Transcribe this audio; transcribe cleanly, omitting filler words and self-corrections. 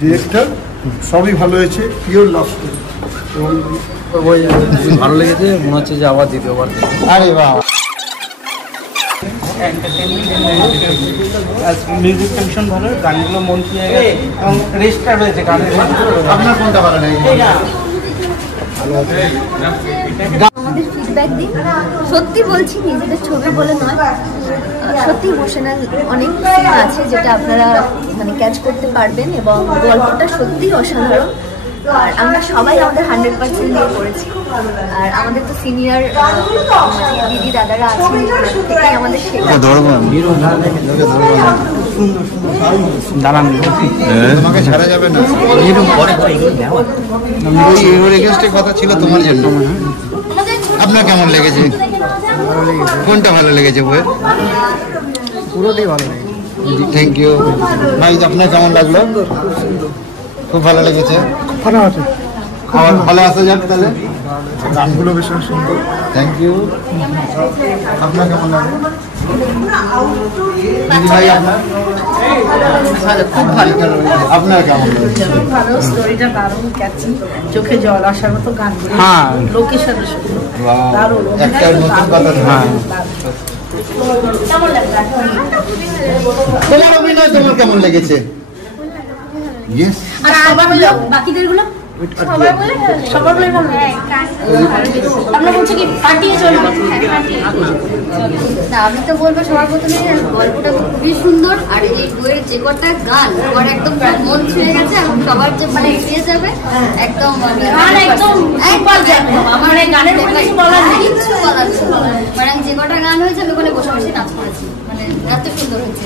Director সবই ভালো হয়েছে, পিওর লাভ স্টোরি এবং ভালো লেগেছে, মনে হচ্ছে যে আবার দ্বিতীয়বার। আরে বাহ, মিউজিক ভীষণ ভালো, গানগুলো মন ছুঁয়ে গেছে এবং রেস্টটা রয়েছে গানের। আপনার কোনটা ভালো লেগেছে? আমাদের ফিডব্যাক দিন। সত্যি বলছি, নিজেদের ছবি বলে নয়, সত্যি ইমোশনাল অনেক সিন আছে যেটা আপনারা মানে ক্যাচ করতে পারবেন এবং গল্পটা সত্যি অসাধারণ। আর আমরা সবাই আমাদের 100% দিয়ে করেছি। আর আমাদের তো সিনিয়র দিদি দাদারা আছেন, থেকেই আমাদের শেখা। তোমাকে ছাড়া যাবে না, কথা ছিল তোমার জন্য। আপনার কেমন লেগেছে? কোনটা ভালো লেগেছে বইয়ের? পুরোটাই ভালো লেগেছে। থ্যাংক ইউ ভাই। আপনার কেমন লাগলো? খুব ভালো লেগেছে। আবার ভালো আসা যাক তাহলে, গানগুলো ভীষণ সুন্দর। Thank you. আপনার কেমন লাগলো দিদি ভাই? আপনার খুব ভালো। আপনার কেমন লাগলো? খুব ভালো, স্টোরিটা দারুণ, ক্যাচি, চোখে জল আসার মতো গান। হ্যাঁ, লোকের সাথে দারুণ একটা নতুন কথা। হ্যাঁ, তোমার অভিনয় তোমার কেমন লেগেছে? ইয়েস। আর বাকিদের গুলো সবার বলে ভালো। আমরা বলছি কি পার্টিয়ে চলবে? না, আমি তো বলবো সবার প্রথমে গল্পটা খুবই সুন্দর। আর এই বইয়ের যে কটা গান আমার একদম মন ছুঁয়ে গেছে এবং সবার যে মানে এগিয়ে যাবে একদম আমার এই গানের কিছু বলার নেই, মানে যে কটা গান হয়েছে আমি ওখানে বসে বসে নাচ করেছি, মানে এত সুন্দর হয়েছে।